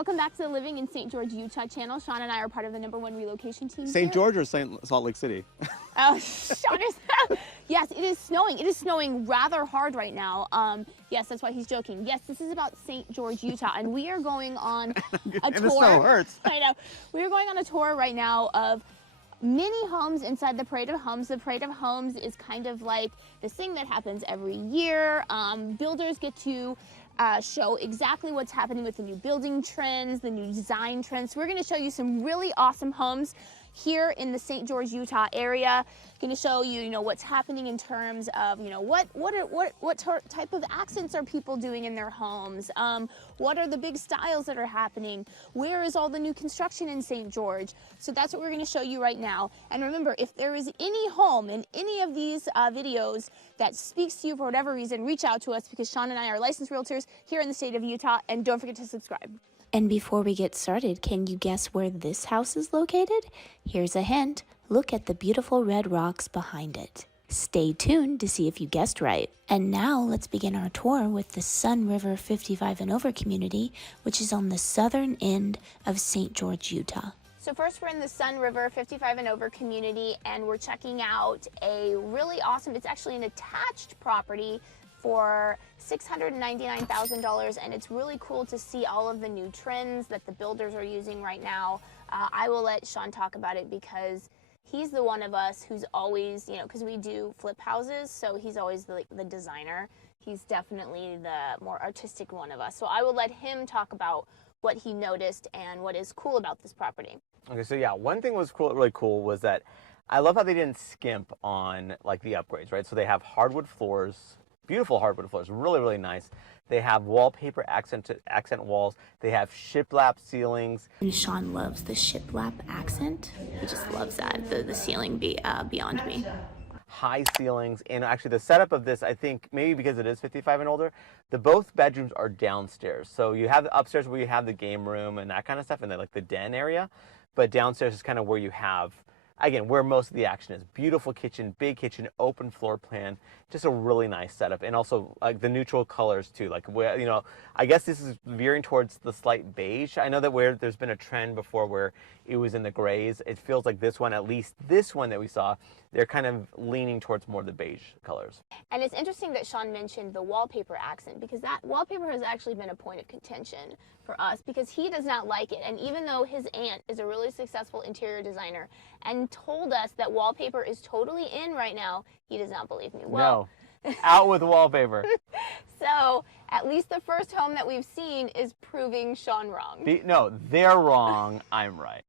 Welcome back to the Living in St. George, Utah channel. Sean and I are part of the #1 relocation team. St. George or Salt Lake City? Oh, Sean is. Yes, it is snowing. It is snowing rather hard right now. Yes, that's why he's joking. Yes, this is about St. George, Utah, and we are going on a tour. The snow hurts. I know. We are going on a tour right now of many homes inside the Parade of Homes. The Parade of Homes is kind of like this thing that happens every year. Builders get to show exactly what's happening with the new building trends, the new design trends. So we're going to show you some really awesome homes here in the St. George, Utah area. Going to show you, what's happening in terms of, what type of accents are people doing in their homes? What are the big styles that are happening? Where is all the new construction in St. George? So that's what we're going to show you right now. And remember, if there is any home in any of these videos that speaks to you for whatever reason, reach out to us, because Sean and I are licensed realtors here in the state of Utah. And don't forget to subscribe. And before we get started, can you guess where this house is located? Here's a hint. Look at the beautiful red rocks behind it. Stay tuned to see if you guessed right. And now let's begin our tour with the Sun River 55 and over community, which is on the southern end of St. George, Utah. So first, we're in the Sun River 55 and over community, and we're checking out a really awesome, it's actually an attached property for $699,000, and it's really cool to see all of the new trends that the builders are using right now. I will let Sean talk about it because he's the one of us who's always, because we do flip houses, so he's always the designer. He's definitely the more artistic one of us. So I will let him talk about what he noticed and what is cool about this property. Okay, so yeah, one thing was really cool was that I love how they didn't skimp on the upgrades, right? So they have hardwood floors, beautiful hardwood floors, really, really nice. They have wallpaper accent walls. They have shiplap ceilings. And Sean loves the shiplap accent. He just loves that. The ceiling beyond me. High ceilings, and actually the setup of this, I think maybe because it is 55 and older, both bedrooms are downstairs. So you have the upstairs where you have the game room and that kind of stuff, and then the den area, but downstairs is kind of where you have, again, where most of the action is. Beautiful kitchen, big kitchen, open floor plan, just a really nice setup. And also the neutral colors too. I guess this is veering towards the slight beige. I know that there's been a trend before where it was in the grays. It feels like this one, at least this one that we saw, they're kind of leaning towards more of the beige colors. And it's interesting that Sean mentioned the wallpaper accent, because that wallpaper has actually been a point of contention for us, because he does not like it. And even though his aunt is a really successful interior designer and told us that wallpaper is totally in right now, he does not believe me. Well, no, out with wallpaper. So at least the first home that we've seen is proving Sean wrong. No, they're wrong. I'm right.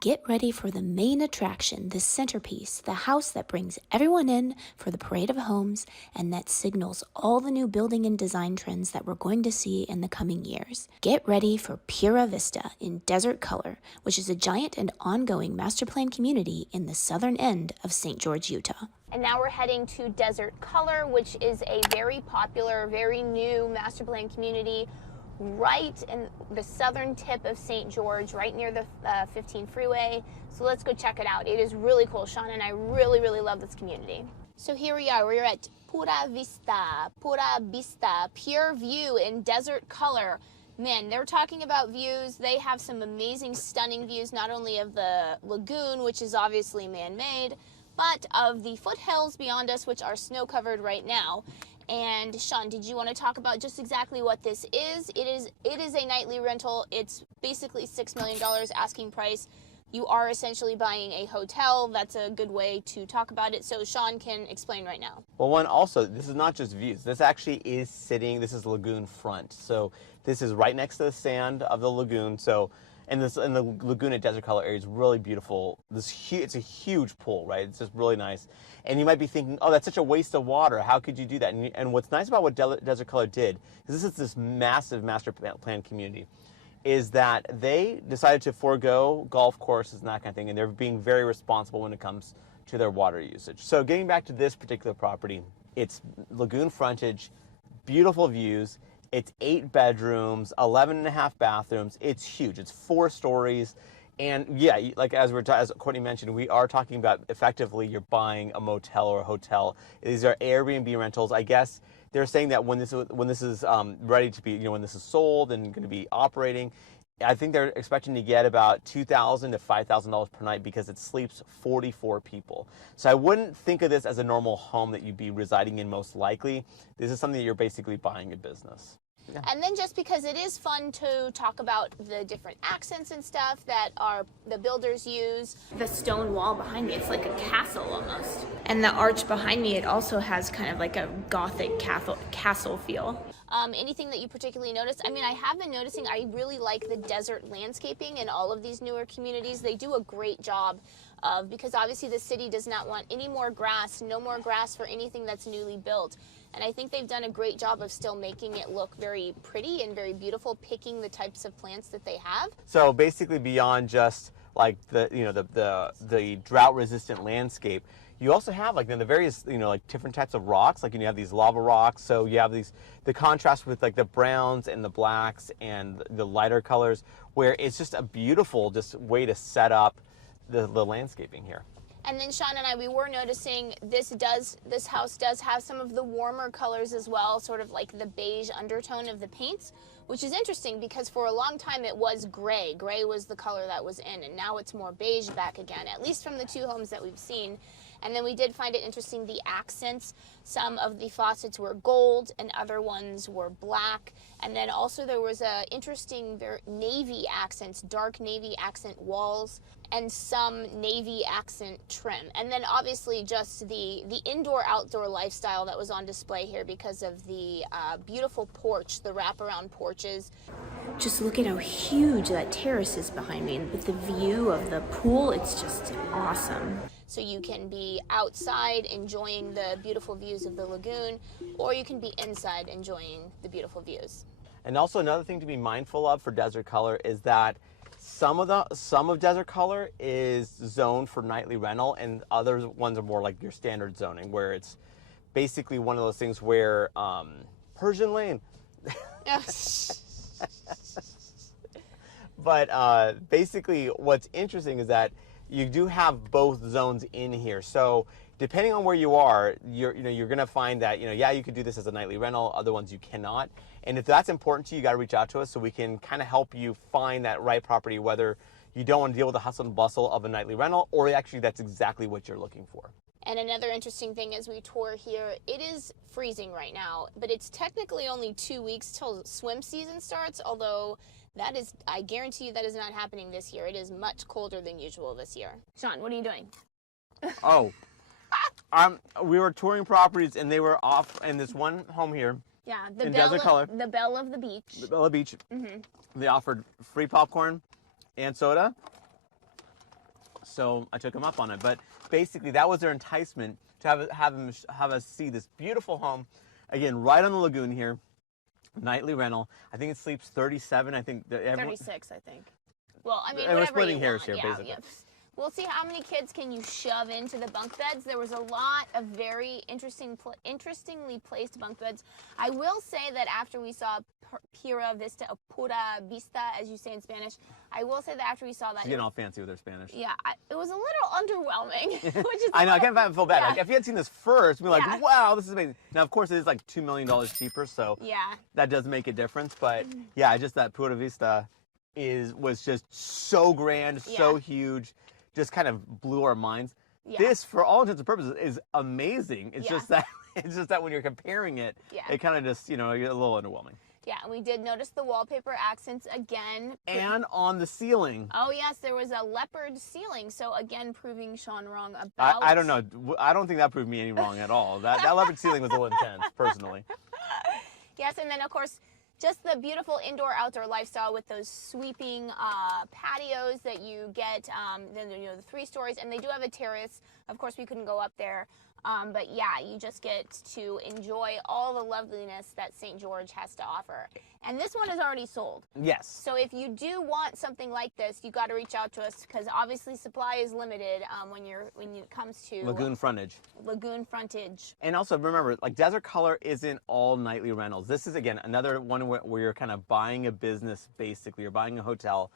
Get ready for the main attraction, the centerpiece, the house that brings everyone in for the Parade of Homes and that signals all the new building and design trends that we're going to see in the coming years. Get ready for Pura Vista in desert color, which is a giant and ongoing master plan community in the southern end of St. George, Utah. And now we're heading to Desert Color, which is a very popular, very new master plan community right in the southern tip of St. George, right near the 15 freeway. So let's go check it out. It is really cool. Sean and I really, really love this community. So here we are. We're at Pura Vista, pure view in Desert Color. Man, they're talking about views. They have some amazing, stunning views, not only of the lagoon, which is obviously man-made, but of the foothills beyond us, which are snow-covered right now. And Sean, did you want to talk about just exactly what this is? It is a nightly rental. It's basically $6 million asking price. You are essentially buying a hotel. That's a good way to talk about it. So Sean can explain right now. Well, also, this is not just views. This actually this is lagoon front. So this is right next to the sand of the lagoon. So, and the lagoon at Desert Color area is really beautiful. It's a huge pool, right? It's just really nice. And you might be thinking, oh, that's such a waste of water. How could you do that? And what's nice about what Desert Color did, is this massive master plan community, is that they decided to forego golf courses and that kind of thing, and they're being very responsible when it comes to their water usage. So getting back to this particular property, it's lagoon frontage, beautiful views. It's 8 bedrooms, 11.5 bathrooms. It's huge. It's 4 stories. And yeah, as Courtney mentioned, we are talking about effectively you're buying a motel or a hotel. These are Airbnb rentals. I guess they're saying that when this is ready to be, when this is sold and going to be operating, I think they're expecting to get about $2,000 to $5,000 per night because it sleeps 44 people. So I wouldn't think of this as a normal home that you'd be residing in most likely. This is something that you're basically buying a business. Yeah. And then just because it is fun to talk about the different accents and stuff that the builders use. The stone wall behind me, it's like a castle almost. And the arch behind me, it also has kind of like a Gothic castle feel. Anything that you particularly noticed? I mean, I have been noticing I really like the desert landscaping in all of these newer communities. They do a great job because obviously the city does not want any more grass, no more grass for anything that's newly built. And I think they've done a great job of still making it look very pretty and very beautiful, picking the types of plants that they have. So basically beyond just like the drought resistant landscape, you also have like the various, like different types of rocks. Like you have these lava rocks. So you have the contrast with like the browns and the blacks and the lighter colors, where it's just a beautiful just way to set up the landscaping here. And then Sean and I, we were noticing this house does have some of the warmer colors as well, sort of like the beige undertone of the paints, which is interesting because for a long time it was gray. Gray was the color that was in, and now it's more beige back again, at least from the two homes that we've seen. And then we did find it interesting, the accents. Some of the faucets were gold and other ones were black. And then also there was a interesting navy accents, dark navy accent walls, and some navy accent trim. And then obviously just the indoor-outdoor lifestyle that was on display here because of the beautiful porch, the wraparound porches. Just look at how huge that terrace is behind me, and with the view of the pool, it's just awesome. So you can be outside enjoying the beautiful views of the lagoon, or you can be inside enjoying the beautiful views. And also another thing to be mindful of for Desert Color is that some of Desert Color is zoned for nightly rental, and other ones are more like your standard zoning, where it's basically one of those things where Persian Lane. But basically what's interesting is that you do have both zones in here. So depending on where you are, you're going to find that, yeah, you could do this as a nightly rental, other ones you cannot. And if that's important to you, you got to reach out to us so we can kind of help you find that right property, whether you don't want to deal with the hustle and bustle of a nightly rental, or actually that's exactly what you're looking for. And another interesting thing as we tour here, it is freezing right now, but it's technically only 2 weeks till swim season starts, although that is, I guarantee you that is not happening this year. It is much colder than usual this year. Sean, what are you doing? Oh, we were touring properties and they were off in this one home here. Yeah, in Desert Color. The Belle of the Beach. The Belle of the Beach. Mm-hmm. They offered free popcorn and soda. So I took them up on it. But basically that was their enticement to have us see this beautiful home. Again, right on the lagoon here. Nightly rental. I think it sleeps 37. I think 36. I think. Well, I mean, and we're whatever splitting you hairs want. here, Yeah, basically. yeah. We'll see how many kids can you shove into the bunk beds. There was a lot of very interestingly placed bunk beds. I will say that after we saw Pura Vista, or Pura Vista, as you say in Spanish, I will say that after we saw that, She's getting all fancy with her Spanish. Yeah, it was a little underwhelming. Which is I know. I can't feel bad. Yeah. Like, if you had seen this first, we'd be like, Yeah. wow, this is amazing. Now, of course, it is like $2 million cheaper, so yeah. that does make a difference. But yeah, just that Pura Vista was just so grand, so huge, just kind of blew our minds. Yeah. This, for all intents and purposes, is amazing. It's Yeah. just that when you're comparing it, it kind of just, you're a little underwhelming. Yeah, and we did notice the wallpaper accents again. And on the ceiling. Oh yes, there was a leopard ceiling. So again, proving Sean wrong about. I don't know. I don't think that proved me any wrong at all. That leopard ceiling was a little intense, personally. Yes, and then of course, just the beautiful indoor-outdoor lifestyle with those sweeping patios that you get. Then the 3 stories, and they do have a terrace. Of course, we couldn't go up there. But yeah, you just get to enjoy all the loveliness that St. George has to offer. And this one is already sold. Yes. So if you do want something like this, you got to reach out to us because obviously supply is limited when it comes to Lagoon frontage. Lagoon frontage. And also remember, like Desert Color isn't all nightly rentals. This is again another one where you're kind of buying a business, basically. You're buying a hotel.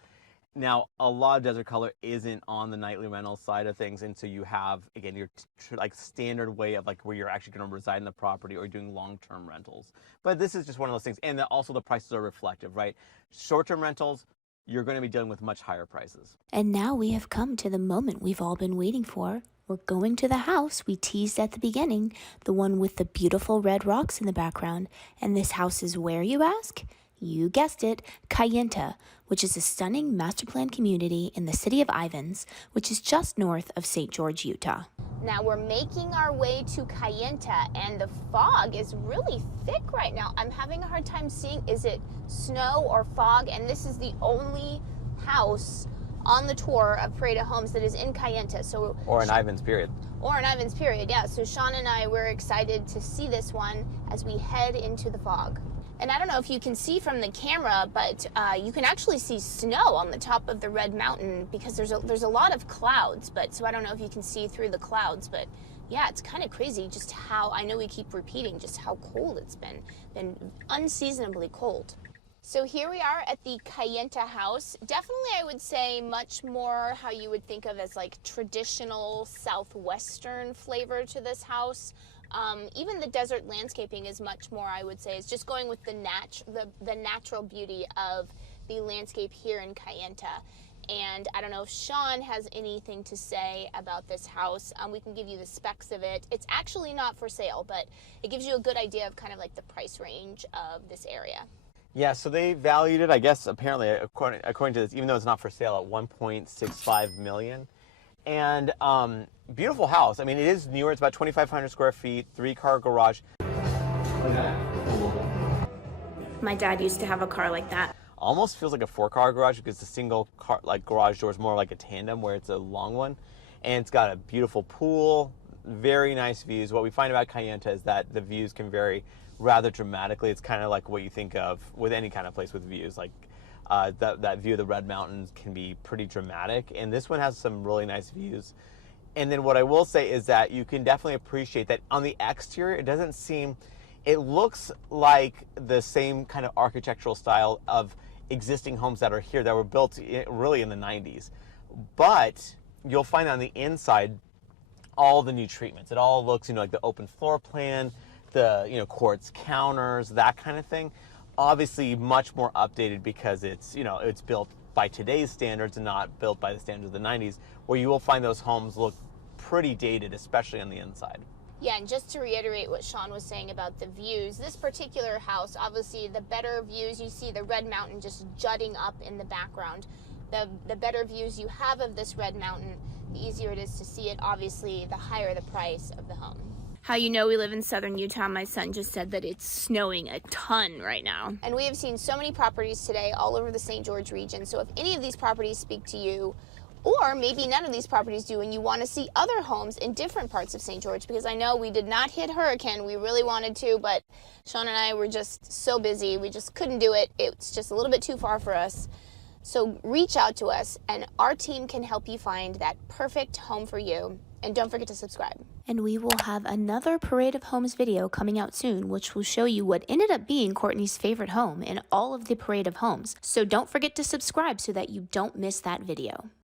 Now, a lot of Desert Color isn't on the nightly rental side of things, and so you have, again, your like standard way of like where you're actually going to reside in the property or doing long-term rentals. But this is just one of those things, and also the prices are reflective, right? Short-term rentals, you're going to be dealing with much higher prices. And now we have come to the moment we've all been waiting for. We're going to the house we teased at the beginning, the one with the beautiful red rocks in the background. And this house is where, you ask? You guessed it, Kayenta, which is a stunning master plan community in the city of Ivins, which is just north of St. George, Utah. Now we're making our way to Kayenta, and the fog is really thick right now. I'm having a hard time seeing, is it snow or fog? And this is the only house on the tour of Parade of Homes that is in Kayenta. Or in Ivins, period. Or in Ivins, period, yeah. So Sean and I, we're excited to see this one as we head into the fog. And I don't know if you can see from the camera, but you can actually see snow on the top of the Red Mountain because there's a lot of clouds. So I don't know if you can see through the clouds, but yeah, it's kind of crazy just how, I know we keep repeating just how cold it's been unseasonably cold. So here we are at the Kayenta house. Definitely, I would say much more how you would think of as like traditional Southwestern flavor to this house. Even the desert landscaping is much more, I would say, is just going with the natural beauty of the landscape here in Kayenta. And I don't know if Sean has anything to say about this house. We can give you the specs of it. It's actually not for sale, but it gives you a good idea of kind of like the price range of this area. Yeah, so they valued it, I guess, apparently, according to this, even though it's not for sale, at $1.65 million. And beautiful house. I mean, it is newer. It's about 2,500 square feet, 3-car garage. My dad used to have a car like that. Almost feels like a 4-car garage because the single car, like garage door, is more like a tandem where it's a long one. And it's got a beautiful pool, very nice views. What we find about Kayenta is that the views can vary rather dramatically. It's kind of like what you think of with any kind of place with views. Like that view of the Red Mountains can be pretty dramatic, and this one has some really nice views. And then what I will say is that you can definitely appreciate that on the exterior, it doesn't seem, it looks like the same kind of architectural style of existing homes that are here that were built really in the 90s. But you'll find on the inside all the new treatments. It all looks, like the open floor plan, the, quartz counters, that kind of thing. Obviously much more updated because it's, it's built by today's standards and not built by the standards of the 90s, where you will find those homes look pretty dated, especially on the inside. Yeah, and just to reiterate what Sean was saying about the views, this particular house, obviously the better views, you see the Red Mountain just jutting up in the background. The better views you have of this Red Mountain, the easier it is to see it. Obviously, the higher the price of the home. How you know we live in southern Utah, my son just said that it's snowing a ton right now. And we have seen so many properties today all over the St. George region. So if any of these properties speak to you, or maybe none of these properties do, and you want to see other homes in different parts of St. George, because I know we did not hit hurricane. We really wanted to, but Sean and I were just so busy. We just couldn't do it. It's just a little bit too far for us. So reach out to us, and our team can help you find that perfect home for you. And don't forget to subscribe. And we will have another Parade of Homes video coming out soon, which will show you what ended up being Courtney's favorite home in all of the Parade of Homes. So don't forget to subscribe so that you don't miss that video.